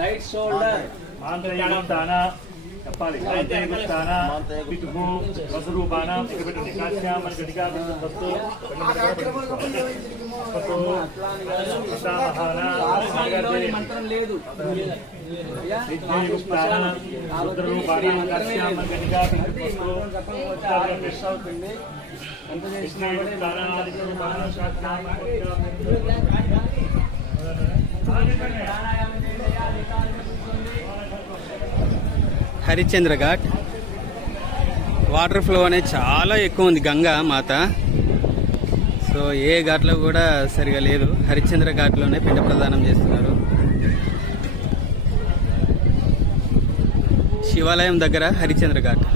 Right shoulder చెప్పాలి పితుకు వసురూపాన పెట్టండి కాశ్యామ గడిగా వస్తు మంత్రం లేదు హరిశ్చంద్ర ఘాట్ వాటర్ ఫ్లో అనేది చాలా ఎక్కువ ఉంది గంగా మాత. సో ఏ ఘాట్లో కూడా సరిగా లేదు. హరిశ్చంద్ర ఘాట్లోనే పిండ ప్రదానం చేస్తున్నారు. శివాలయం దగ్గర హరిశ్చంద్ర ఘాట్.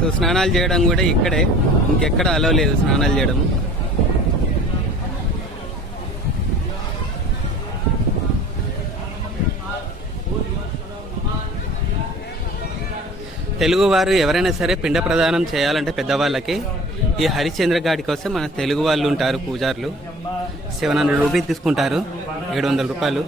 సో స్నానాలు చేయడం కూడా ఇక్కడే, ఇంకెక్కడ అలో లేదు స్నానాలు చేయడం. తెలుగువారు ఎవరైనా సరే పిండ ప్రదానం చేయాలంటే పెద్దవాళ్ళకి ఈ హరిశ్చంద్ర ఘాటికి వస్తే మన తెలుగు వాళ్ళు ఉంటారు పూజారులు. 700 రూపీస్ తీసుకుంటారు, 700 రూపాయలు.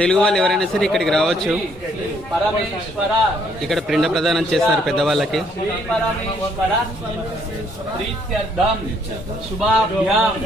తెలుగు వాళ్ళు ఎవరైనా సరే ఇక్కడికి రావచ్చు. ఇక్కడ పిండ ప్రదానం చేస్తారు పెద్దవాళ్ళకి. శుభాభ్యాం